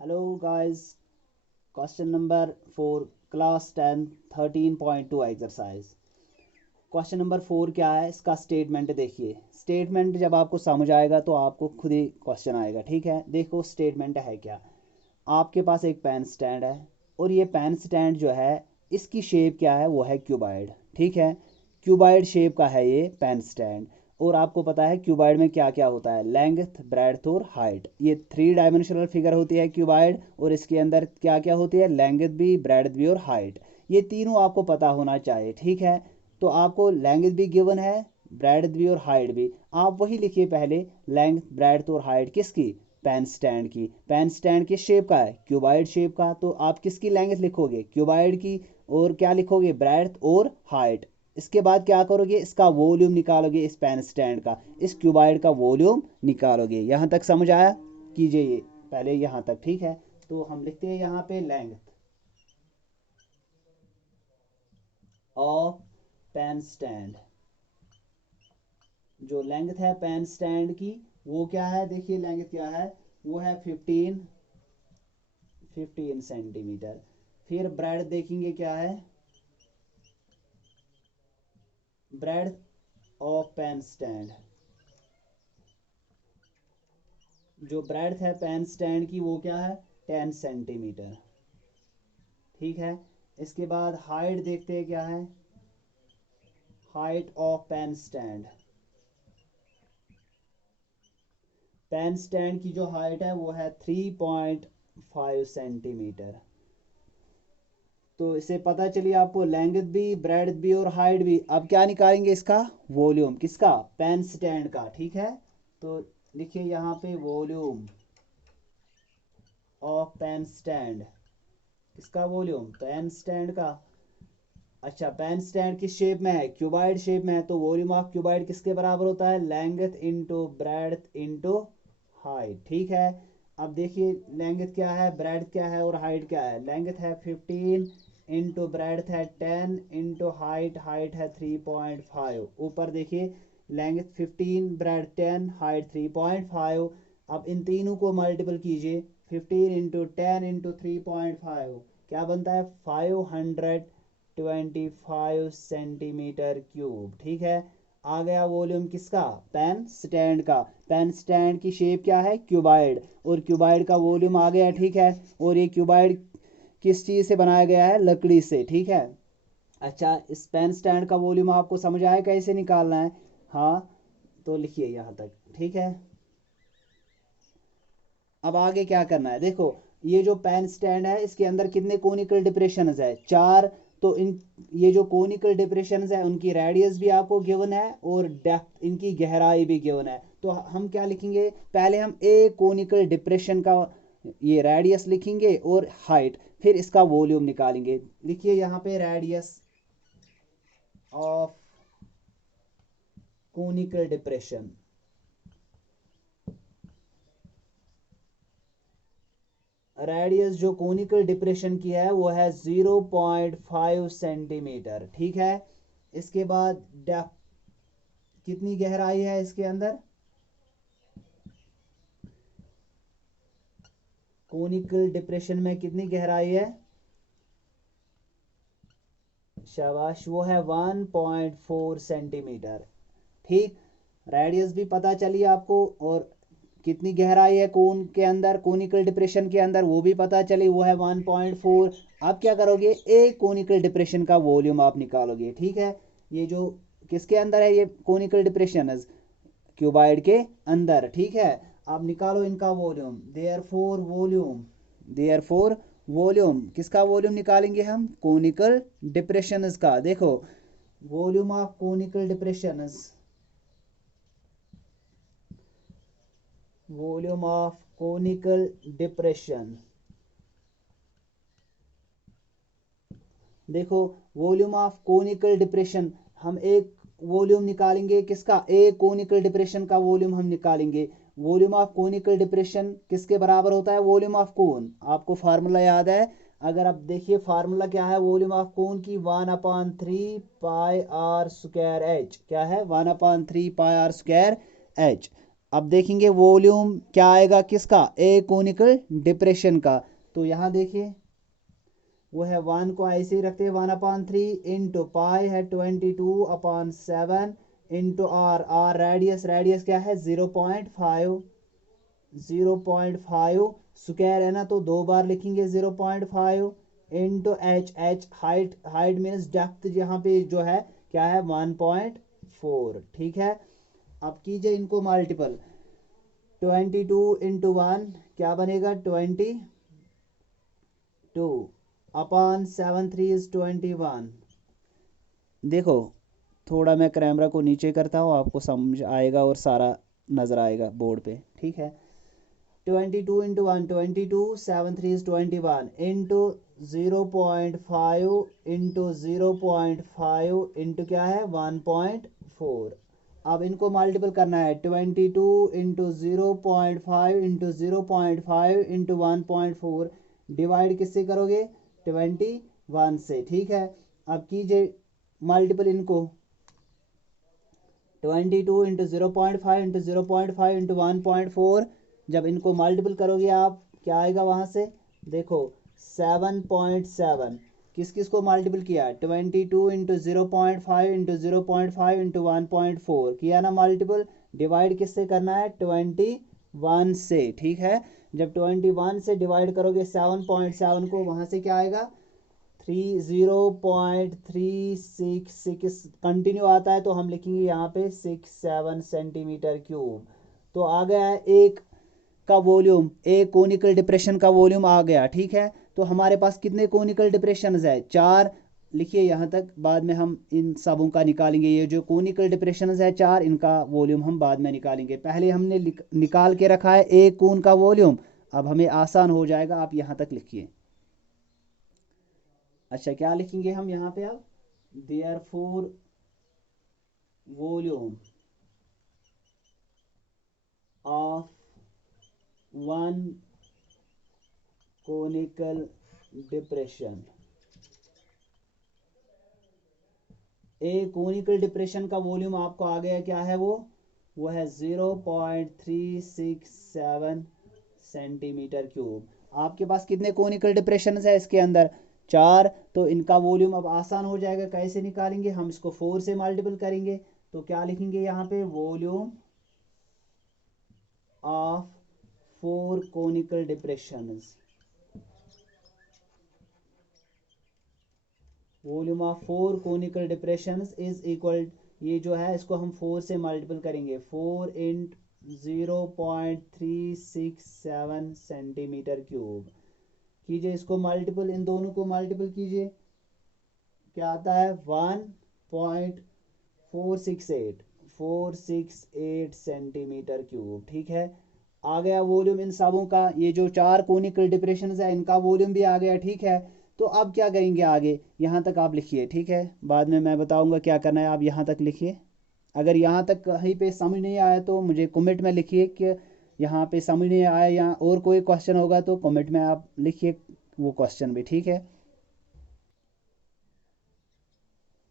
Hello guys, question number 4 class 10 13.2 exercise। Question number 4 क्या है, इसका स्टेटमेंट देखिए। स्टेटमेंट जब आपको समझ आएगा तो आपको खुद ही क्वेश्चन आएगा। ठीक है, देखो स्टेटमेंट है क्या। आपके पास एक पेन स्टैंड है और ये पेन स्टैंड जो है इसकी शेप क्या है, वो है क्यूबॉइड। ठीक है, क्यूबॉइड शेप का है ये पेन स्टैंड। और आपको पता है क्यूबॉइड में क्या क्या होता है, लेंथ, ब्रेड्थ और हाइट। ये 3 डायमेंशनल फिगर होती है क्यूबॉइड, और इसके अंदर क्या क्या होती है, लेंथ भी, ब्रेड्थ भी और हाइट। ये तीनों आपको पता होना चाहिए। ठीक है, तो आपको लेंथ भी गिवन है, ब्रेड्थ भी और हाइट भी। आप वही लिखिए पहले, लेंथ, ब्रेड्थ और हाइट किसकी, पेन स्टैंड की। पेन स्टैंड किस शेप का है, क्यूबॉइड शेप का। तो आप किसकी लेंथ लिखोगे, क्यूबॉइड की। और क्या लिखोगे, ब्रेड्थ और हाइट। इसके बाद क्या करोगे, इसका वॉल्यूम निकालोगे, इस पेन स्टैंड का, इस क्यूबॉइड का वॉल्यूम निकालोगे। यहाँ तक समझ आया, कीजिए ये पहले यहाँ तक। ठीक है, तो हम लिखते हैं यहाँ पे लेंथ ऑफ पेन स्टैंड। जो लेंथ है पेन स्टैंड की वो क्या है, देखिए लेंथ क्या है, वो है 15 सेंटीमीटर। फिर ब्रेड देखेंगे क्या है, ब्रेड ऑफ पेन स्टैंड। जो ब्रेड है पेन स्टैंड की वो क्या है, 10 सेंटीमीटर। ठीक है, इसके बाद हाइट देखते हैं क्या है, height of pen stand. Pen stand की जो हाइट है वो है 3.5 सेंटीमीटर। तो इसे पता चली आपको लेंथ भी, ब्रेड्थ भी और हाइट भी। अब क्या निकालेंगे, इसका वॉल्यूम, किसका, पेन स्टैंड का। ठीक है, तो लिखिए यहाँ पे वॉल्यूम ऑफ पेन स्टैंड। किसका वॉल्यूम, पेन स्टैंड का। अच्छा, पेन स्टैंड किस शेप में है, क्यूबॉइड शेप में है, तो वॉल्यूम ऑफ क्यूबॉइड किसके बराबर होता है, length into breadth into height. ठीक है, अब देखिए लेंथ क्या है, ब्रेड्थ क्या है और हाइट क्या है। लेंथ है 15 इंटू ब्रेड्थ है 10 इंटू हाइट, हाइट है 3.5। ऊपर देखिए लेंथ 15, ब्रेड्थ 10, हाइट 3.5। अब इन तीनों को मल्टीपल कीजिए, 15 इंटू 10 इंटू 3.5 क्या बनता है, 525 सेंटीमीटर क्यूब। ठीक है, आ गया वॉल्यूम किसका, पेन स्टैंड का। पेन स्टैंड की शेप क्या है, क्यूबॉइड, और क्यूबॉइड का वॉल्यूम आ गया। ठीक है, और ये क्यूबॉइड किस चीज़ से बनाया गया है, लकड़ी से। ठीक है, अच्छा इस पेन स्टैंड का वॉल्यूम आपको समझ आया कैसे निकालना है। हाँ, तो लिखिए यहाँ तक। ठीक है, अब आगे क्या करना है, देखो ये जो पेन स्टैंड है इसके अंदर कितने कोनिकल डिप्रेशन है, 4। तो इन ये जो कोनिकल डिप्रेशन है उनकी रेडियस भी आपको गिवन है और डेप्थ, इनकी गहराई भी गिवन है। तो हम क्या लिखेंगे, पहले हम एक कोनिकल डिप्रेशन का ये रेडियस लिखेंगे और हाइट, फिर इसका वॉल्यूम निकालेंगे। लिखिए यहाँ पे radius of conical depression. Radius जो कोनिकल डिप्रेशन की है वो है 0.5 सेंटीमीटर। ठीक है, इसके बाद डेप्थ, कितनी गहराई है इसके अंदर, कोनिकल डिप्रेशन में कितनी गहराई है, शाबाश, वो है 1.4 सेंटीमीटर। ठीक, रेडियस भी पता चली आपको, और कितनी गहराई है कोन के अंदर, कोनिकल डिप्रेशन के अंदर, वो भी पता चली, वो है 1.4। आप क्या करोगे, एक कोनिकल डिप्रेशन का वॉल्यूम आप निकालोगे। ठीक है, ये जो किसके अंदर है, ये कोनिकल डिप्रेशन क्यूबॉइड के अंदर। ठीक है, आप निकालो इनका वॉल्यूम, देयर फोर वॉल्यूम किसका वॉल्यूम निकालेंगे हम, कोनिकल डिप्रेशन का। देखो volume of conical depression, volume of conical depression. देखो वॉल्यूम ऑफ कोनिकल डिप्रेशन, हम एक वॉल्यूम निकालेंगे किसका, एक कोनिकल डिप्रेशन का वॉल्यूम हम निकालेंगे। वॉल्यूम ऑफ कोनिकल डिप्रेशन किसके बराबर होता है, वॉल्यूम ऑफ कोन। आपको फार्मूला याद है, अगर आप देखिए फार्मूला क्या है वॉल्यूम ऑफ कोन की, 1/3 पाई आर स्क्वायर एच। क्या है, 1/3 पाई आर स्क्वायर एच। अब देखेंगे वॉल्यूम क्या आएगा किसका, ए कोनिकल डिप्रेशन का। तो यहाँ देखिए वो है 1 को ऐसे ही रखते हैं 1/3 इंटू पाई है 22/7 into r, r radius, radius क्या है 0.5, 0.5 स्क्वायर है ना, तो 2 बार लिखेंगे 0.5 into H, H height, height means depth यहाँ पे जो है क्या है 1.4, ठीक है। अब कीजिए इनको मल्टीपल, 22 इंटू 1 क्या बनेगा 22/7 3 is 21। देखो थोड़ा मैं कैमरा को नीचे करता हूँ, आपको समझ आएगा और सारा नज़र आएगा बोर्ड पे, ठीक है। 22 into 1 22, 7 3 is 21 into 0.5 into 0.5 into क्या है 1.4। अब इनको मल्टीपल करना है 22 इंटू 0.5 इंटू 0.5 इंटू 1.4, डिवाइड किससे करोगे 21 से, ठीक है। अब कीजिए मल्टीपल इनको, 22 इंटू 0.5 इंटू 0.5 इंटू 1.4, जब इनको मल्टीपल करोगे आप क्या आएगा वहाँ से, देखो 7.7। किस किस को मल्टीपल किया 22 इंटू 0.5 इंटू 0.5 इंटू 1.4 किया ना मल्टीपल, डिवाइड किससे करना है 21 से, ठीक है। जब 21 से डिवाइड करोगे 7.7 को, वहाँ से क्या आएगा 0.366 कंटिन्यू आता है, तो हम लिखेंगे यहाँ पे 67 सेंटीमीटर क्यूब। तो आ गया है एक का वॉल्यूम, एक कोनिकल डिप्रेशन का वॉल्यूम आ गया, ठीक है। तो हमारे पास कितने कोनिकल डिप्रेशन है 4, लिखिए यहाँ तक, बाद में हम इन सबों का निकालेंगे। ये जो कोनिकल डिप्रेशन है 4, इनका वॉल्यूम हम बाद में निकालेंगे। पहले हमने निकाल के रखा है एक कोन का वॉल्यूम, अब हमें आसान हो जाएगा, आप यहाँ तक लिखिए। अच्छा क्या लिखेंगे हम यहाँ पे अब, therefore volume of one conical depression, A conical depression का वॉल्यूम आपको आ गया, क्या है वो है 0.367 सेंटीमीटर क्यूब। आपके पास कितने कोनिकल डिप्रेशन है इसके अंदर 4, तो इनका वॉल्यूम अब आसान हो जाएगा, कैसे निकालेंगे हम इसको 4 से मल्टीपल करेंगे। तो क्या लिखेंगे यहाँ पे volume of 4 conical depressions, volume of 4 conical depressions is equal, ये जो है इसको हम 4 से मल्टीपल करेंगे, 4 इंट 0.367 सेंटीमीटर क्यूब। कीजिए इसको मल्टीपल, इन दोनों को मल्टीपल कीजिए, क्या आता है 1.468 सेंटीमीटर क्यूब, ठीक है। आ गया वॉल्यूम इन सबों का, ये जो 4 कोनिकल डिप्रेशन है इनका वॉल्यूम भी आ गया, ठीक है। तो अब क्या करेंगे आगे, यहाँ तक आप लिखिए, ठीक है, बाद में मैं बताऊंगा क्या करना है, आप यहाँ तक लिखिए। अगर यहाँ तक कहीं पे समझ नहीं आया तो मुझे कमेंट में लिखिए कि यहाँ पे समझ नहीं आया, या और कोई क्वेश्चन होगा तो कमेंट में आप लिखिए वो क्वेश्चन भी, ठीक है।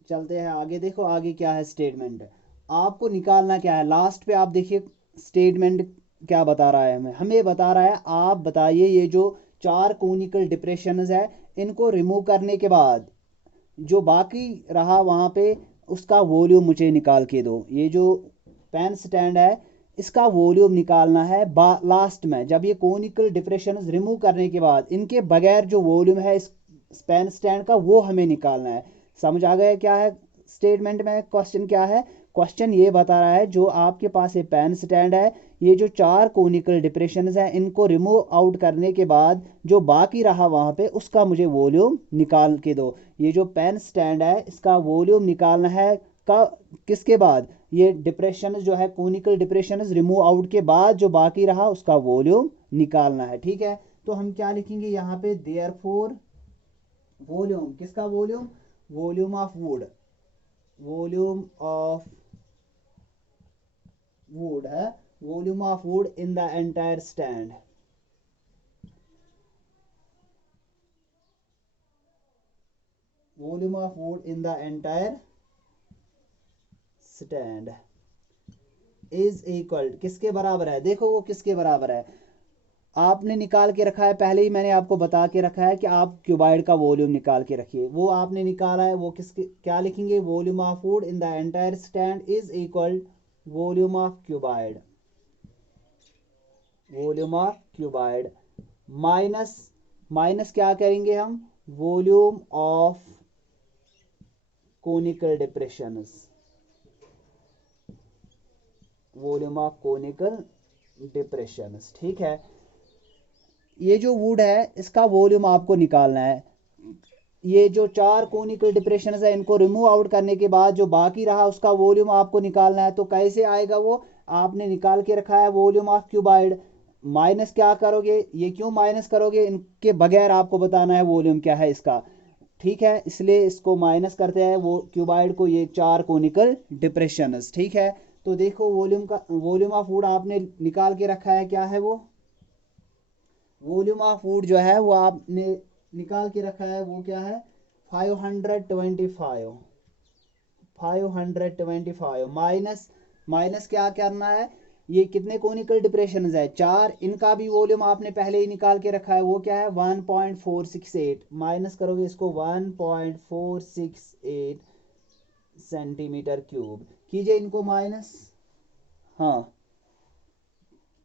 चलते हैं आगे, देखो आगे क्या है स्टेटमेंट, आपको निकालना क्या है लास्ट पे, आप देखिए स्टेटमेंट क्या बता रहा है, हमें हमें बता रहा है आप बताइए ये जो 4 कोनिकल डिप्रेशंस है इनको रिमूव करने के बाद जो बाकी रहा वहाँ पे उसका वॉल्यूम मुझे निकाल के दो। ये जो पेन स्टैंड है इसका वॉल्यूम निकालना है लास्ट में, जब ये कोनिकल डिप्रेशन रिमूव करने के बाद इनके बगैर जो वॉल्यूम है इस पेन स्टैंड का वो हमें निकालना है। समझ आ गया क्या है स्टेटमेंट में, क्वेश्चन क्या है, क्वेश्चन ये बता रहा है जो आपके पास ये पेन स्टैंड है, ये जो 4 कोनिकल डिप्रेशन है इनको रिमूव आउट करने के बाद जो बाकी रहा वहाँ पे उसका मुझे वॉल्यूम निकाल के दो। ये जो पेन स्टैंड है इसका वॉल्यूम निकालना है का किसके बाद, ये डिप्रेशन जो है कोनिकल डिप्रेशन रिमूव आउट के बाद जो बाकी रहा उसका वॉल्यूम निकालना है, ठीक है। तो हम क्या लिखेंगे यहाँ पे देयरफॉर वॉल्यूम, किसका volume, volume of wood, volume of wood है, volume of wood in the entire stand, volume of wood in the entire stand. Is equal किसके बराबर है, देखो वो किसके बराबर है, आपने निकाल के रखा है, पहले ही मैंने आपको बता के रखा है कि आप क्यूबाइड का वॉल्यूम निकाल के रखिए, वो आपने निकाला है, वो किसके क्या लिखेंगे, volume of food in the entire stand is equal volume of cuboid, volume of cuboid minus, minus क्या करेंगे हम, volume of conical depressions, volume of conical depressions. ठीक है, ये जो वुड है इसका वॉल्यूम आपको निकालना है, ये जो 4 कोनिकल डिप्रेशन है इनको रिमूव आउट करने के बाद जो बाकी रहा उसका वॉल्यूम आपको निकालना है। तो कैसे आएगा वो, आपने निकाल के रखा है वॉल्यूम ऑफ क्यूबाइड, माइनस क्या करोगे, ये क्यों माइनस करोगे, इनके बगैर आपको बताना है वॉल्यूम क्या है इसका। ठीक है, इसलिए इसको माइनस करते हैं वो क्यूबाइड को, ये 4 कोनिकल डिप्रेशन। ठीक है, तो देखो वॉल्यूम का, वॉल्यूम ऑफ वुड आपने निकाल के रखा है, क्या है वो, वॉल्यूम ऑफ वुड जो है वो आपने निकाल के रखा है, वो क्या है 525, 525 माइनस, माइनस क्या करना है, ये कितने कोनिकल डिप्रेशन है 4, इनका भी वॉल्यूम आपने पहले ही निकाल के रखा है, वो क्या है 1.468, माइनस करोगे इसको 1.468 सेंटीमीटर क्यूब, कीजिए इनको माइनस, हाँ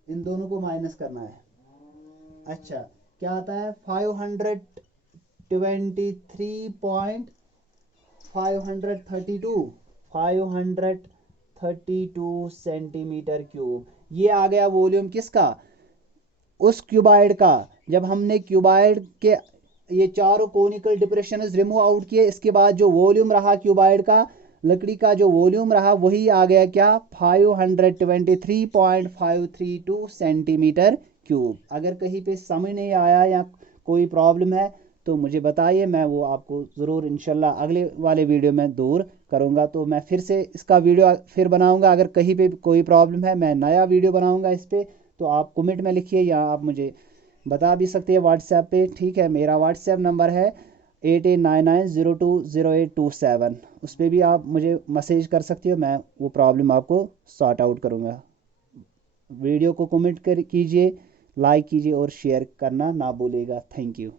इन दोनों को माइनस करना है। अच्छा, क्या आता है 532 सेंटीमीटर क्यूब, ये आ गया वॉल्यूम किसका, उस क्यूबाइड का। जब हमने क्यूबाइड के ये चारों कोनिकल डिप्रेशन रिमूव आउट किए, इसके बाद जो वॉल्यूम रहा क्यूबाइड का, लकड़ी का जो वॉल्यूम रहा वही आ गया क्या 523.532 सेंटीमीटर क्यूब। अगर कहीं पे समझ नहीं आया या कोई प्रॉब्लम है तो मुझे बताइए, मैं वो आपको ज़रूर इंशाल्लाह अगले वाले वीडियो में दूर करूँगा। तो मैं फिर से इसका वीडियो फिर बनाऊँगा, अगर कहीं पे कोई प्रॉब्लम है मैं नया वीडियो बनाऊँगा इस पर, तो आप कमेंट में लिखिए या आप मुझे बता भी सकते हैं व्हाट्सएप पे। ठीक है, मेरा व्हाट्सएप नंबर है 8899020827, उस पर भी आप मुझे मैसेज कर सकते हो, मैं वो प्रॉब्लम आपको सॉर्ट आउट करूँगा। वीडियो को कमेंट कर कीजिए, लाइक कीजिए और शेयर करना ना भूलिएगा। Thank you.